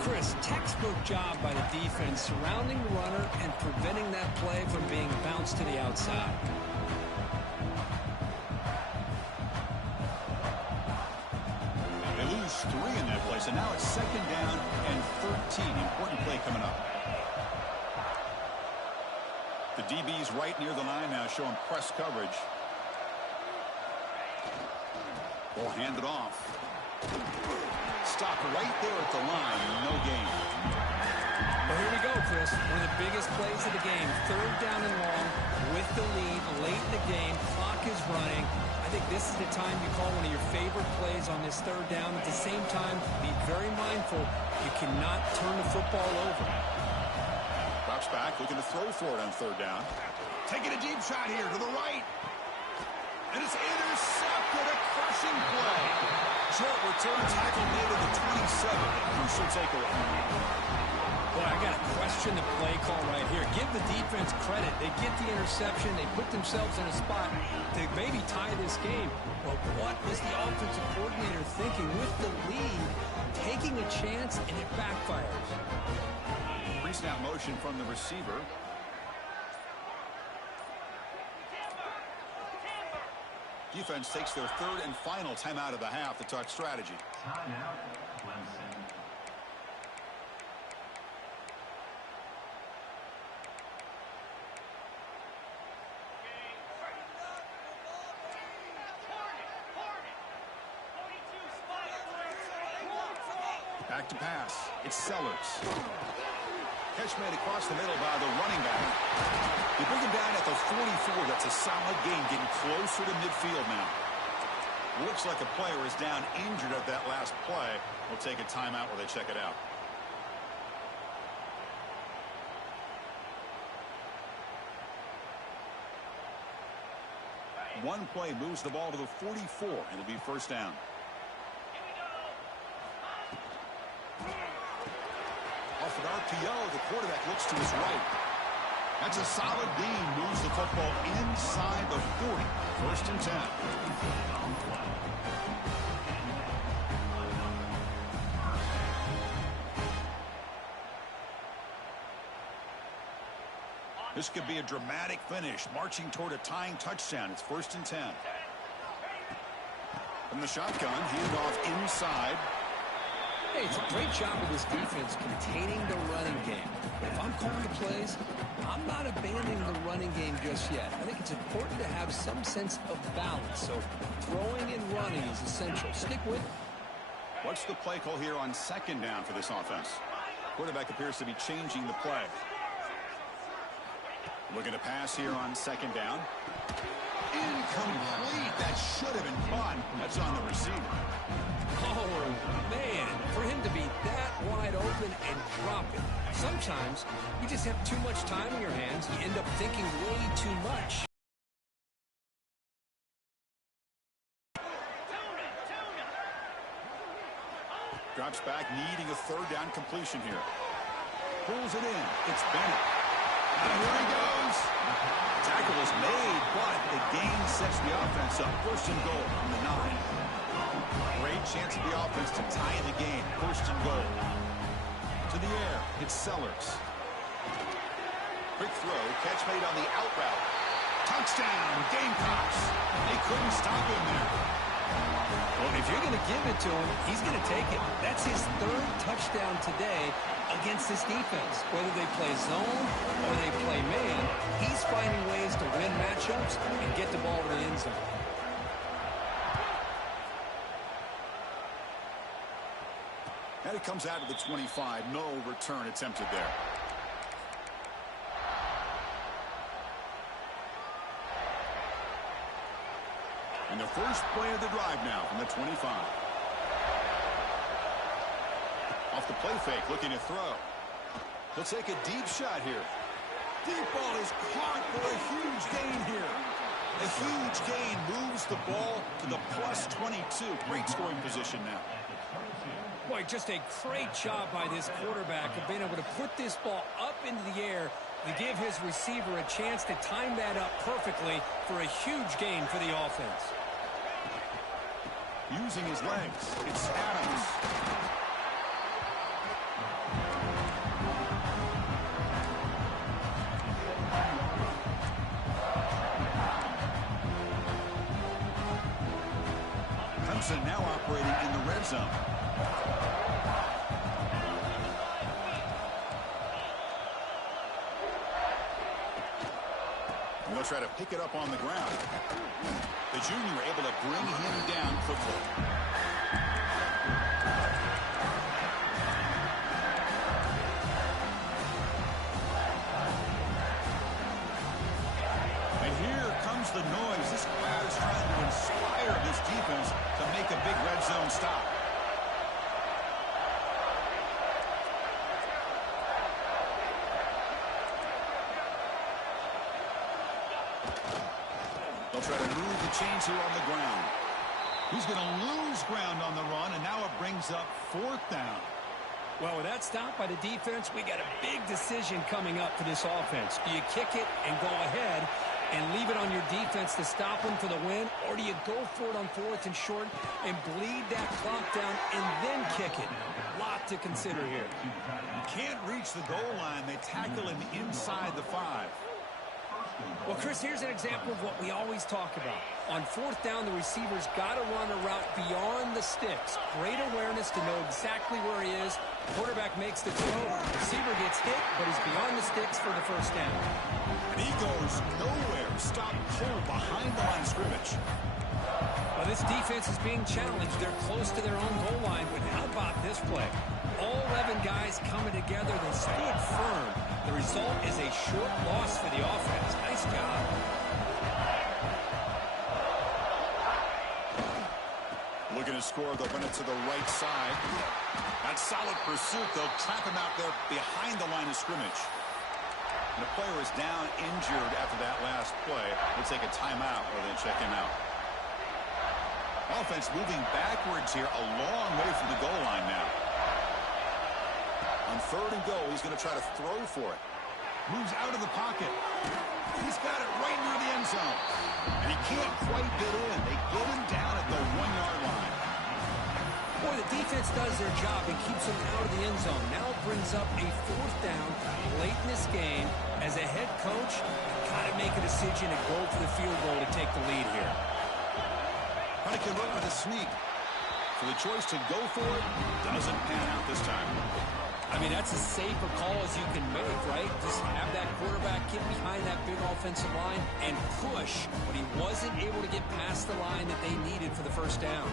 Chris, textbook job by the defense surrounding the runner and preventing that play from being bounced to the outside. lost 3 in that play. So now it's 2nd down and 13. Important play coming up. The DB's right near the line now, showing press coverage. Will hand it off. Stop right there at the line. No gain. Well, here we go, Chris. One of the biggest plays of the game. 3rd down and long with the lead late in the game. Clock is running. I think this is the time you call one of your favorite plays on this 3rd down. At the same time, be very mindful. You cannot turn the football over. Drops back, looking to throw for it on 3rd down. Taking a deep shot here to the right. And it's intercepted. A crushing play. Short return tackle made at the 27. Crucial takeaway. Boy, I got to question the play call right here. Give the defense credit. They get the interception. They put themselves in a spot to maybe tie this game. But what was the offensive coordinator thinking with the lead? Taking a chance, and it backfires. Pre-snap motion from the receiver. Defense takes their 3rd and final timeout of the half to talk strategy. Timeout, Clemson. Back to pass. It's Sellers. Catch made across the middle by the running back. They bring him down at the 44. That's a solid gain, getting closer to midfield now. Looks like a player is down injured at that last play. We'll take a timeout while they check it out. One play moves the ball to the 44. It'll be 1st down. Off an RPO, the quarterback looks to his right. That's a solid beam. Moves the football inside the 40. 1st and 10. This could be a dramatic finish, marching toward a tying touchdown. It's 1st and 10. From the shotgun, hand off inside. Hey, it's a great job of this defense containing the running game. But if I'm calling the plays, I'm not abandoning the running game just yet. I think it's important to have some sense of balance. So throwing and running is essential. Stick with it. What's the play call here on 2nd down for this offense? Quarterback appears to be changing the play. Looking to pass here on 2nd down. Incomplete. That should have been caught. That's on the receiver. Oh, man, for him to be that wide open and drop it. Sometimes you just have too much time in your hands. You end up thinking way too much. Drops back, needing a 3rd down completion here. Pulls it in. It's Bennett. And here he goes. Tackle is made, but the gain sets the offense up. 1st and goal on the 9. Great chance of the offense to tie in the game. 1st and goal. To the air. It's Sellers. Quick throw. Catch made on the out route. Touchdown. Gamecocks. They couldn't stop him there. Well, if you're going to give it to him, he's going to take it. That's his 3rd touchdown today against this defense. Whether they play zone or they play man, he's finding ways to win matchups and get the ball to the end zone. And it comes out of the 25. No return attempted there. And the first play of the drive now from the 25. Off the play fake, looking to throw. He'll take a deep shot here. Deep ball is caught for a huge gain here. A huge gain moves the ball to the plus 22. Great scoring position now. Boy, just a great job by this quarterback of being able to put this ball up into the air to give his receiver a chance to time that up perfectly for a huge gain for the offense. Using his legs, it's Adams. Clemson now operating in the red zone. And they'll try to pick it up on the ground. The junior able to bring him down quickly. And here comes the noise. This crowd is trying to inspire this defense to make a big red zone stop. They'll try to move the chains here on the ground. He's going to lose ground on the run, and now it brings up 4th down. Well, with that stop by the defense, we got a big decision coming up for this offense. Do you kick it and go ahead and leave it on your defense to stop them for the win, or do you go for it on 4th and short and bleed that clock down and then kick it? A lot to consider here. Can't reach the goal line. They tackle him inside the 5. Well, Chris, here's an example of what we always talk about. On 4th down, the receiver's got to run a route beyond the sticks. Great awareness to know exactly where he is. Quarterback makes the throw. Receiver gets hit, but he's beyond the sticks for the 1st down. And he goes nowhere. Stop cold behind the line of scrimmage. Well, this defense is being challenged. They're close to their own goal line, but how about this play? All 11 guys coming together. They stood firm. The result is a short loss for the offense. Nice job. Looking to score, they'll run it to the right side. That solid pursuit, they'll trap him out there behind the line of scrimmage. And the player is down injured after that last play. We'll take a timeout or then check him out. Offense moving backwards here a long way from the goal line now. On 3rd and goal, he's going to try to throw for it. Moves out of the pocket. He's got it right near the end zone. And he can't quite get in. They get him down at the 1-yard line. Boy, the defense does their job and keeps them out of the end zone. Now it brings up a 4th down late in this game. As a head coach, got to make a decision and go for the field goal to take the lead here. Trying to get up with a sneak. So the choice to go for it doesn't pan out this time. I mean, that's as safe a call as you can make, right? Just have that quarterback get behind that big offensive line and push, but he wasn't able to get past the line that they needed for the 1st down.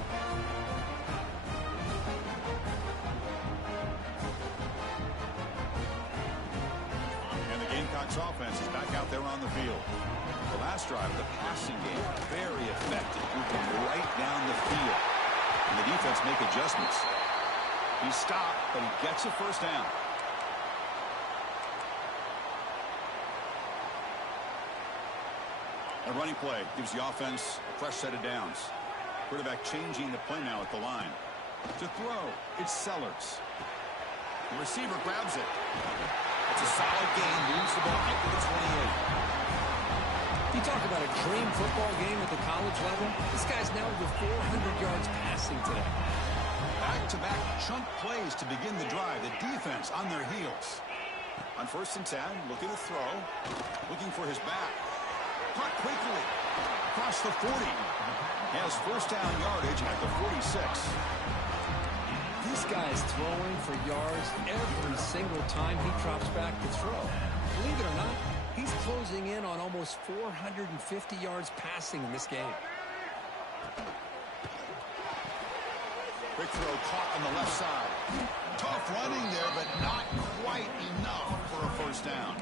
And the Gamecocks offense is back out there on the field. The last drive, the passing game, very effective, moving right down the field. And the defense make adjustments. He stopped, but he gets a 1st down. A running play gives the offense a fresh set of downs. Quarterback changing the play now at the line. To throw, it's Sellers. The receiver grabs it. It's a solid gain, moves the ball up to the 28. You talk about a dream football game at the college level. This guy's now over 400 yards passing today. Back-to-back chunk plays to begin the drive. The defense on their heels. On 1st and 10, looking to throw. Looking for his back. Caught quickly. Across the 40. Has 1st down yardage at the 46. This guy's throwing for yards every single time he drops back to throw. Believe it or not, he's closing in on almost 450 yards passing in this game. Quick throw caught on the left side. Tough running there, but not quite enough for a 1st down.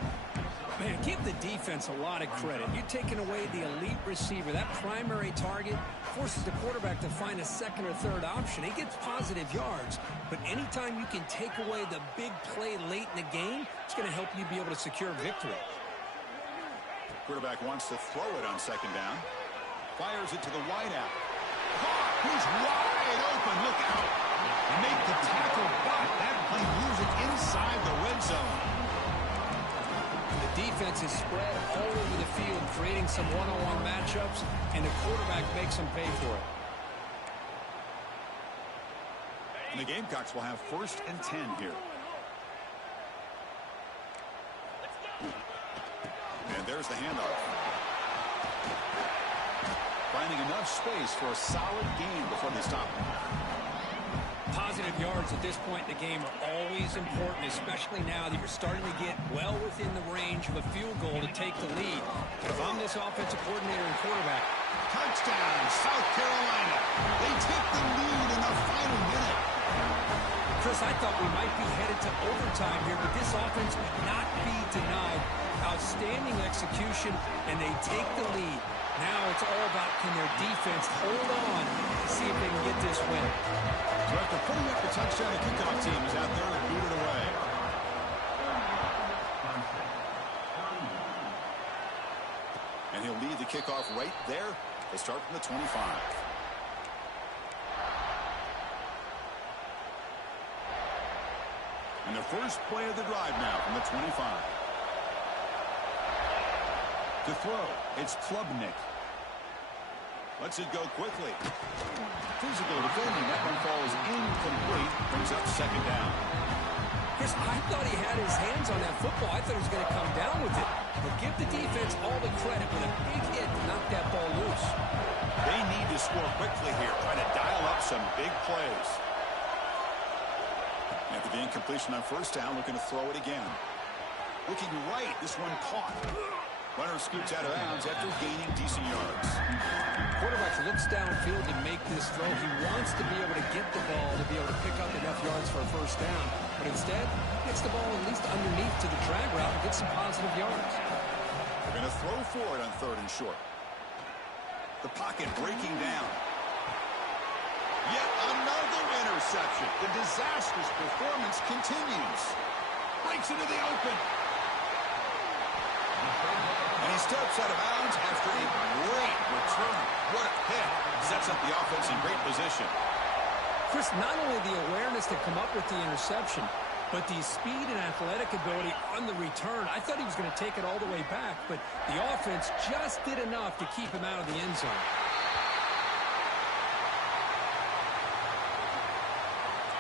Man, give the defense a lot of credit. You're taking away the elite receiver. That primary target forces the quarterback to find a 2nd or 3rd option. He gets positive yards, but anytime you can take away the big play late in the game, it's going to help you be able to secure victory. Quarterback wants to throw it on 2nd down. Fires it to the wideout. He's wide open. Look out. Make the tackle, but that play moves it inside the red zone. The defense is spread all over the field, creating some one-on-one matchups, and the quarterback makes them pay for it. And the Gamecocks will have 1st and 10 here. And there's the handoff. Finding enough space for a solid gain before they stop him. Positive yards at this point in the game are always important, especially now that you're starting to get well within the range of a field goal to take the lead. But if I'm this offensive coordinator and quarterback, touchdown, South Carolina. They take the lead in the final minute. Chris, I thought we might be headed to overtime here, but this offense would not be denied. Outstanding execution, and they take the lead. Now it's all about can their defense hold on to see if they can get this win. So after putting up the touchdown, the kickoff team is out there and boot it away. And he'll lead the kickoff right there. They'll start from the 25. And the first play of the drive now from the 25. To throw, it's Klubnik. Lets it go quickly. Physical defending. That one falls incomplete. Brings up second down. Chris, I thought he had his hands on that football. I thought he was going to come down with it. But give the defense all the credit with a big hit to knock that ball loose. They need to score quickly here. Trying to dial up some big plays. After the incompletion on first down, looking to throw it again. Looking right. This one caught. Runner scoots out of bounds after gaining decent yards. Quarterback looks downfield to make this throw. He wants to be able to get the ball to be able to pick up enough yards for a first down. But instead, he gets the ball at least underneath to the drag route and gets some positive yards. They're going to throw for it on third and short. The pocket breaking down. Yet another interception. The disastrous performance continues. Breaks into the open. And he steps out of bounds after a great return. What a hit. Sets up the offense in great position. Chris, not only the awareness to come up with the interception, but the speed and athletic ability on the return. I thought he was going to take it all the way back, but the offense just did enough to keep him out of the end zone.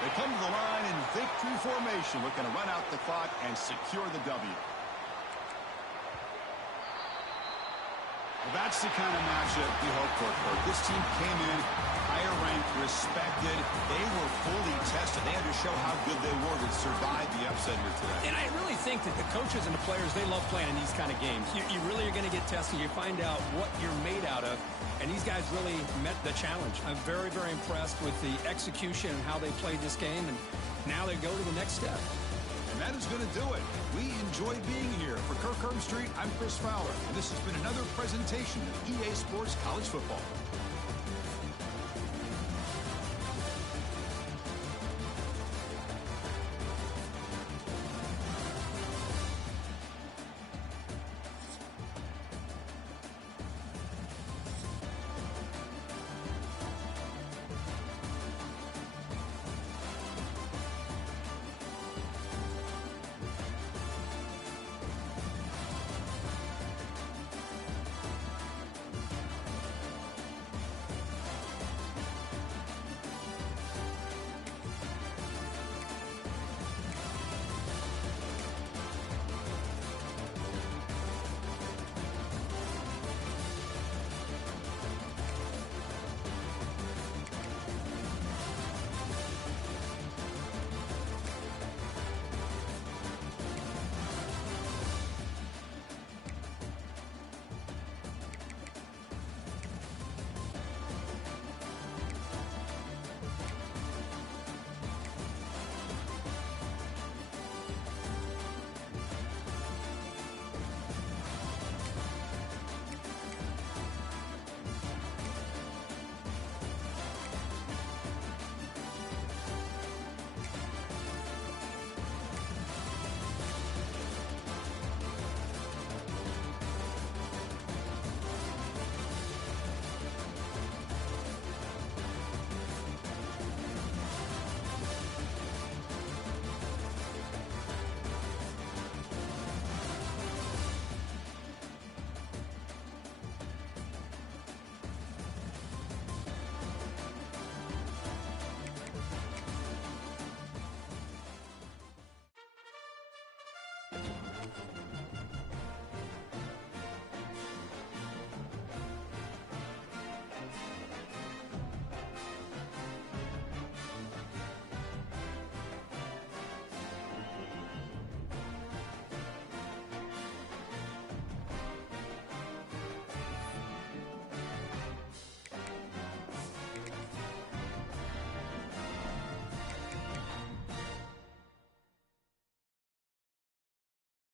They come to the line in victory formation, looking to run out the clock and secure the W. Well, that's the kind of matchup you hope for, Kurt. This team came in higher ranked, respected. They were fully tested. They had to show how good they were to survive the upset here today. And I really think that the coaches and the players, they love playing in these kind of games. You really are going to get tested. You find out what you're made out of. And these guys really met the challenge. I'm very, very impressed with the execution and how they played this game. And now they go to the next step. And that is going to do it. We enjoyed being here. For Kirk Herbstreit, I'm Chris Fowler. And this has been another presentation of EA Sports College Football.